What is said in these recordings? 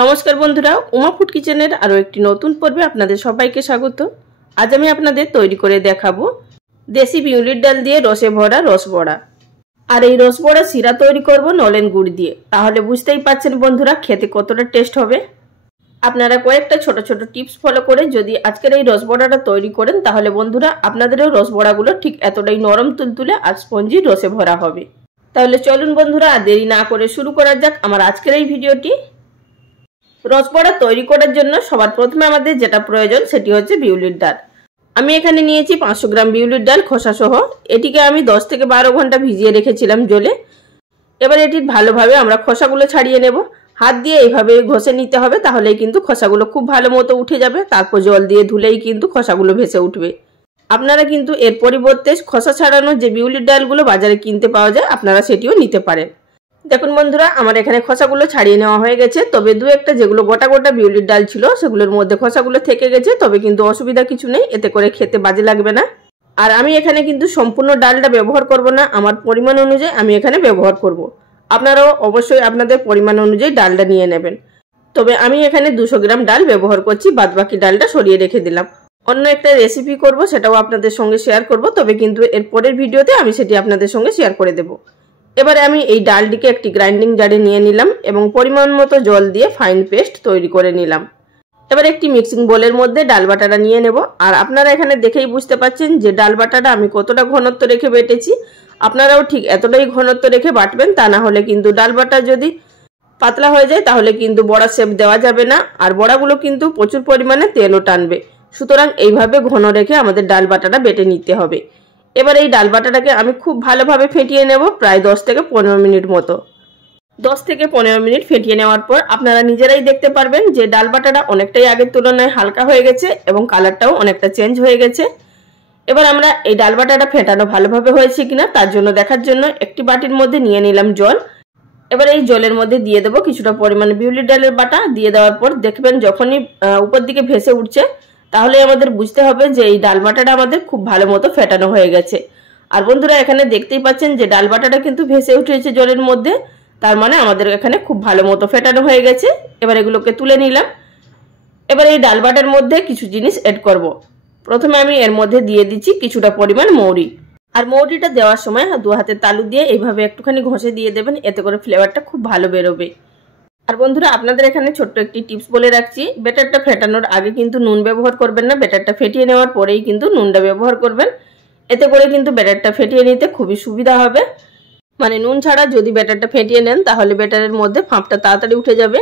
নমস্কার বন্ধুরা, উমা ফুড কিচেনের আরও একটি নতুন পর্বে আপনাদের সবাইকে স্বাগত। আজ আমি আপনাদের তৈরি করে দেখাবো দেশি বিউলির ডাল দিয়ে রসে ভরা রসবড়া। আর এই রসবড়া শিরা তৈরি করব নলেন গুড় দিয়ে। তাহলে বুঝতেই পারছেন বন্ধুরা খেতে কতটা টেস্ট হবে। আপনারা কয়েকটা ছোট ছোট টিপস ফলো করে যদি আজকের এই রসবড়াটা তৈরি করেন তাহলে বন্ধুরা আপনাদেরও রসবড়াগুলো ঠিক এতটাই নরম তুলতুলে আর স্পঞ্জি রসে ভরা হবে। তাহলে চলুন বন্ধুরা আর দেরি না করে শুরু করা যাক আমার আজকের এই ভিডিওটি। রসবড়া তৈরি করার জন্য সবার প্রথমে আমাদের যেটা প্রয়োজন সেটি হচ্ছে বিউলির ডাল। আমি এখানে নিয়েছি 500 গ্রাম বিউলির ডাল খোসা সহ। এটিকে আমি 10 থেকে 12 ঘন্টা ভিজিয়ে রেখেছিলাম জলে। এবার এটির ভালোভাবে আমরা খোসাগুলো ছাড়িয়ে নেব। হাত দিয়ে এইভাবে ঘষে নিতে হবে, তাহলেই কিন্তু খোসাগুলো খুব ভালো মতো উঠে যাবে। তারপর জল দিয়ে ধুলেই কিন্তু খোসাগুলো ভেসে উঠবে। আপনারা কিন্তু এর পরিবর্তে খোসা ছাড়ানো যে বিউলির ডালগুলো বাজারে কিনতে পাওয়া যায় আপনারা সেটিও নিতে পারেন। দেখুন বন্ধুরা, আমার এখানে খোসাগুলো ছাড়িয়ে নেওয়া হয়ে গেছে। তবে দু একটা যেগুলো গোটা গোটা বিউলির ডাল ছিল সেগুলোর মধ্যে খোসাগুলো থেকে গেছে, তবে কিন্তু অসুবিধা কিছু নেই, এতে করে খেতে বাজে লাগবে না। আর আমি এখানে কিন্তু সম্পূর্ণ ডালটা ব্যবহার করব না, আমার পরিমাণ অনুযায়ী আমি এখানে ব্যবহার করব। আপনারাও অবশ্যই আপনাদের পরিমাণ অনুযায়ী ডালটা নিয়ে নেবেন। তবে আমি এখানে 200 গ্রাম ডাল ব্যবহার করছি, বাদবাকি ডালটা সরিয়ে রেখে দিলাম। অন্য একটা রেসিপি করব, সেটাও আপনাদের সঙ্গে শেয়ার করব, তবে কিন্তু এর পরের ভিডিওতে আমি সেটি আপনাদের সঙ্গে শেয়ার করে দেব। এবারে আমি এই ডালটিকে একটি গ্রাইন্ডিং জারে নিয়ে নিলাম এবং পরিমাণ মতো জল দিয়ে ফাইন পেস্ট তৈরি করে নিলাম। এবার একটি মিক্সিং বোলের মধ্যে ডাল বাটাটা নিয়ে নেব। আর আপনারা এখানে দেখেই বুঝতে পাচ্ছেন যে ডাল বাটাটা আমি কতটা ঘনত্ব রেখে বেটেছি। আপনারাও ঠিক এতটাই ঘনত্ব রেখে বাটবেন, তা না হলে কিন্তু ডাল বাটা যদি পাতলা হয়ে যায় তাহলে কিন্তু বড়া শেপ দেওয়া যাবে না, আর বড়াগুলো কিন্তু প্রচুর পরিমাণে তেলও টানবে। সুতরাং এইভাবে ঘন রেখে আমাদের ডাল বাটাটা বেটে নিতে হবে। এবার এই ডাল বাটাটাকে আমি খুব ভালোভাবে ফেটিয়ে নেব, প্রায় 10 থেকে 15 মিনিট মতো। 10 থেকে 15 মিনিট ফেটিয়ে নেওয়ার পর আপনারা নিজেরাই দেখতে পারবেন যে ডাল বাটাটা অনেকটাই আগের তুলনায় হালকা হয়ে গেছে এবং কালারটাও অনেকটা চেঞ্জ হয়ে গেছে। এবার আমরা এই ডাল বাটাটা ফেটানো ভালোভাবে হয়েছে কিনা তার জন্য দেখার জন্য একটি বাটির মধ্যে নিয়ে নিলাম জল। এবার এই জলের মধ্যে দিয়ে দেবো কিছুটা পরিমাণে বিউলির ডালের বাটা। দিয়ে দেওয়ার পর দেখবেন যখনই উপর দিকে ভেসে উঠছে তাহলে আমাদের বুঝতে হবে যে এই ডাল বাটাটা আমাদের খুব ভালো মতো ফেটানো হয়ে গেছে। আর বন্ধুরা এখানে দেখতেই পাচ্ছেন যে ডাল বাটাটা কিন্তু ভেসে উঠেছে জলের মধ্যে, তার মানে আমাদের এখানে খুব ভালো মতো ফেটানো হয়ে গেছে। এবার এগুলোকে তুলে নিলাম। এবার এই ডাল বাটার মধ্যে কিছু জিনিস এড করব। প্রথমে আমি এর মধ্যে দিয়ে দিচ্ছি কিছুটা পরিমাণ মৌরি। আর মৌরিটা দেওয়ার সময় দু হাতে তালু দিয়ে এইভাবে একটুখানি ঘষে দিয়ে দেবেন, এতে করে ফ্লেভারটা খুব ভালো বেরোবে। আর বন্ধুরা আপনাদের এখানে ছোট্ট একটি টিপস বলে রাখছি, ব্যাটারটা ফেটানোর আগে কিন্তু নুন ব্যবহার করবেন না, ব্যাটারটা ফেটিয়ে নেওয়ার পরেই কিন্তু নুনটা ব্যবহার করবেন। এতে করে কিন্তু ব্যাটারটা ফেটিয়ে নিতে খুবই সুবিধা হবে। মানে নুন ছাড়া যদি ব্যাটারটা ফেটিয়ে নেন তাহলে ব্যাটারের মধ্যে ফাঁপটা তাড়াতাড়ি উঠে যাবে।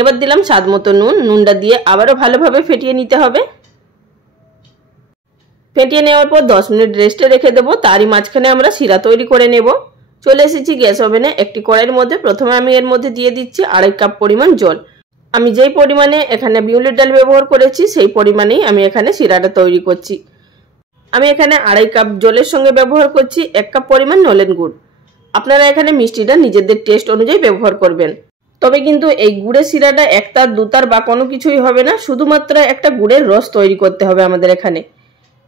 এবার দিলাম স্বাদ মতো নুন। নুনটা দিয়ে আবারও ভালোভাবে ফেটিয়ে নিতে হবে। ফেটিয়ে নেওয়ার পর 10 মিনিট রেস্টে রেখে দেবো। তারই মাঝখানে আমরা শিরা তৈরি করে নেব। চলে এসেছি গ্যাস ওভেনে। একটি কড়াইয়ের মধ্যে প্রথমে আমি এর মধ্যে দিয়ে দিচ্ছি 2.5 কাপ পরিমাণ জল। আমি যেই পরিমাণে এখানে বিউলির ডাল ব্যবহার করেছি সেই পরিমাণেই আমি এখানে শিরাটা তৈরি করছি। আমি এখানে 2.5 কাপ জলের সঙ্গে ব্যবহার করছি 1 কাপ পরিমাণ নলেন গুড়। আপনারা এখানে মিষ্টিটা নিজেদের টেস্ট অনুযায়ী ব্যবহার করবেন। তবে কিন্তু এই গুড়ের শিরাটা একতার দুতার বা কোনো কিছুই হবে না, শুধুমাত্র একটা গুড়ের রস তৈরি করতে হবে আমাদের এখানে।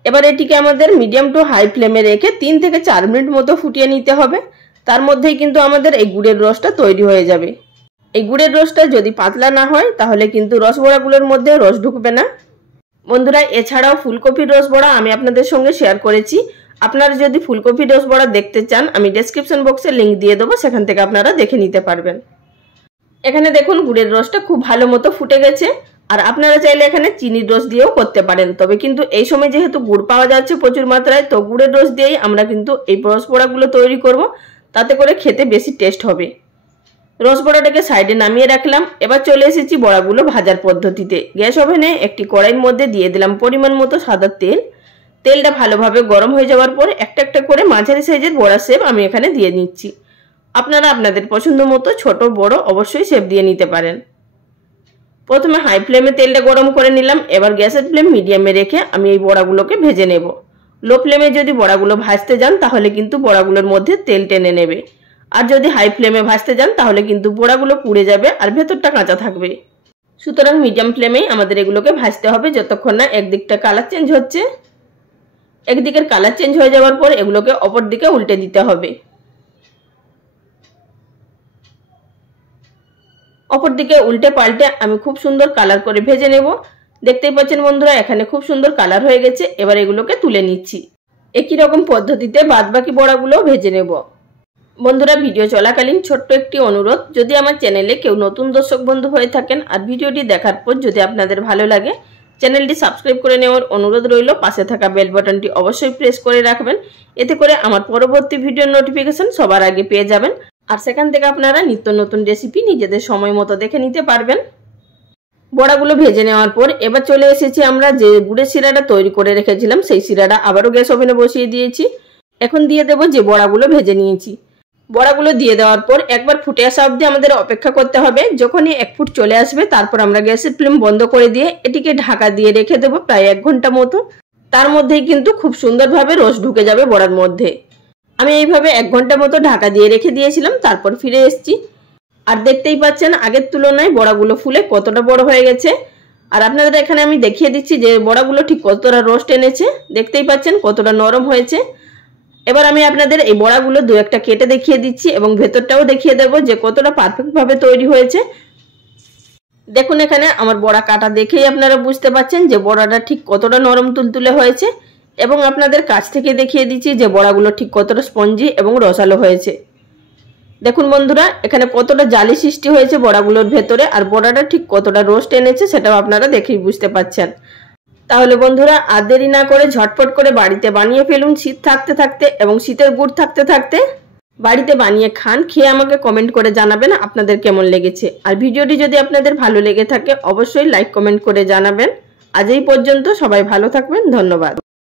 এবার এটিকে আমাদের মিডিয়াম টু হাই ফ্লেমে রেখে 3 থেকে 4 মিনিট মতো ফুটিয়ে নিতে হবে। তার মধ্যেই কিন্তু আমাদের এই গুড়ের রসটা তৈরি হয়ে যাবে। এই গুড়ের রসটা যদি পাতলা না হয় তাহলে কিন্তু রসবড়াগুলোর মধ্যে রস ঢুকবে না। বন্ধুরা এছাড়াও ফুলকপির রসবড়া আমি আপনাদের সঙ্গে শেয়ার করেছি। আপনারা যদি ফুলকপির রসবড়া দেখতে চান আমি ডেসক্রিপশন বক্সে লিংক দিয়ে দেবো, সেখান থেকে আপনারা দেখে নিতে পারবেন। এখানে দেখুন গুড়ের রসটা খুব ভালো মতো ফুটে গেছে। আর আপনারা চাইলে এখানে চিনির রস দিয়েও করতে পারেন, তবে কিন্তু এই সময় যেহেতু গুড় পাওয়া যাচ্ছে প্রচুর মাত্রায়, তো গুড়ের রস দিয়েই আমরা কিন্তু এই রসবড়াগুলো তৈরি করব, তাতে করে খেতে বেশি টেস্ট হবে। রসবড়াটাকে সাইডে নামিয়ে রাখলাম। এবার চলে এসেছি বড়াগুলো ভাজার পদ্ধতিতে। গ্যাস ওভেনে একটি কড়াইয়ের মধ্যে দিয়ে দিলাম পরিমাণ মতো সাদা তেল। তেলটা ভালোভাবে গরম হয়ে যাওয়ার পর একটা একটা করে মাঝারি সাইজের বড়া শেপ আমি এখানে দিয়ে নিচ্ছি। আপনারা আপনাদের পছন্দ মতো ছোট বড় অবশ্যই শেপ দিয়ে নিতে পারেন। প্রথমে হাই ফ্লেমে তেলটা গরম করে নিলাম। এবার গ্যাসের ফ্লেম মিডিয়ামে রেখে আমি এই বড়াগুলোকে ভেজে নেব। লো ফ্লেমে যদি বড়াগুলো ভাজতে যান তাহলে কিন্তু বড়াগুলোর মধ্যে তেল টেনে নেবে, আর যদি হাই ফ্লেমে ভাজতে যান তাহলে কিন্তু বড়াগুলো পুড়ে যাবে আর ভেতরটা কাঁচা থাকবে। সুতরাং মিডিয়াম ফ্লেমেই আমাদের এগুলোকে ভাজতে হবে যতক্ষণ না একদিকটা কালার চেঞ্জ হচ্ছে। একদিকের কালার চেঞ্জ হয়ে যাওয়ার পর এগুলোকে অপর দিকে উল্টে দিতে হবে। অপরদিকে উল্টে পাল্টে আমি খুব সুন্দর কালার করে ভেজে নেব। দেখতেই পাচ্ছেন বন্ধুরা এখানে খুব সুন্দর কালার হয়ে গেছে। এবার এগুলোকে তুলে নিচ্ছি। একই রকম পদ্ধতিতে বাদবাকি বড়াগুলো ভেজে নেব। বন্ধুরা ভিডিও চলাকালীন ছোট্ট একটি অনুরোধ, যদি আমার চ্যানেলে কেউ নতুন দর্শক বন্ধু হয়ে থাকেন আর ভিডিওটি দেখার পর যদি আপনাদের ভালো লাগে, চ্যানেলটি সাবস্ক্রাইব করে নেওয়ার অনুরোধ রইল। পাশে থাকা বেল বাটনটি অবশ্যই প্রেস করে রাখবেন, এতে করে আমার পরবর্তী ভিডিওর নোটিফিকেশন সবার আগে পেয়ে যাবেন। আর সেখান থেকে আপনারা নিত্য নতুন রেসিপি নিজেদের সময় মতো দেখে নিতে পারবেন। বড়াগুলো ভেজে নেওয়ার পর এবার চলে এসেছি আমরা যে গুড়ের শিরাটা তৈরি করে রেখেছিলাম সেই শিরাটা আবারও গ্যাস ওভেনে বসিয়ে দিয়েছি। এখন দিয়ে দেব যে বড়াগুলো ভেজে নিয়েছি। বড়াগুলো দিয়ে দেওয়ার পর একবার ফুটে আসা অবধি আমাদের অপেক্ষা করতে হবে। যখনই 1 ফুট চলে আসবে তারপর আমরা গ্যাসের ফ্লেম বন্ধ করে দিয়ে এটিকে ঢাকা দিয়ে রেখে দেবো প্রায় 1 ঘন্টা মতো। তার মধ্যেই কিন্তু খুব সুন্দরভাবে রস ঢুকে যাবে বড়ার মধ্যে। আমি এইভাবে 1 ঘন্টা মতো ঢাকা দিয়ে রেখে দিয়েছিলাম, তারপর ফিরে এসেছি। আর দেখতেই পাচ্ছেন আগের তুলনায় বড়াগুলো ফুলে কতটা বড় হয়ে গেছে। আর আপনাদের এখানে আমি দেখিয়ে দিচ্ছি যে বড়াগুলো ঠিক কতটা রস টেনেছে। দেখতেই পাচ্ছেন কতটা নরম হয়েছে। এবার আমি আপনাদের এই বড়াগুলো দু একটা কেটে দেখিয়ে দিচ্ছি এবং ভেতরটাও দেখিয়ে দেবো যে কতটা পারফেক্ট ভাবে তৈরি হয়েছে। দেখুন এখানে আমার বড়া কাটা দেখেই আপনারা বুঝতে পাচ্ছেন যে বড়াটা ঠিক কতটা নরম তুলতুলে হয়েছে এবং আপনাদের কাছ থেকে দেখিয়ে দিচ্ছি যে বড়াগুলো ঠিক কতটা স্পঞ্জি এবং রসালো হয়েছে। দেখুন বন্ধুরা এখানে কতটা জালি সৃষ্টি হয়েছে বড়াগুলোর ভেতরে, আর বড়াটা ঠিক কতটা রোস্ট এনেছে সেটাও আপনারা দেখেই বুঝতে পাচ্ছেন। তাহলে বন্ধুরা আর দেরি না করে ঝটপট করে বাড়িতে বানিয়ে ফেলুন শীত থাকতে থাকতে এবং শীতের গুড় থাকতে থাকতে। বাড়িতে বানিয়ে খান, খেয়ে আমাকে কমেন্ট করে জানাবেন আপনাদের কেমন লেগেছে। আর ভিডিওটি যদি আপনাদের ভালো লেগে থাকে অবশ্যই লাইক কমেন্ট করে জানাবেন। আজ এই পর্যন্ত, সবাই ভালো থাকবেন, ধন্যবাদ।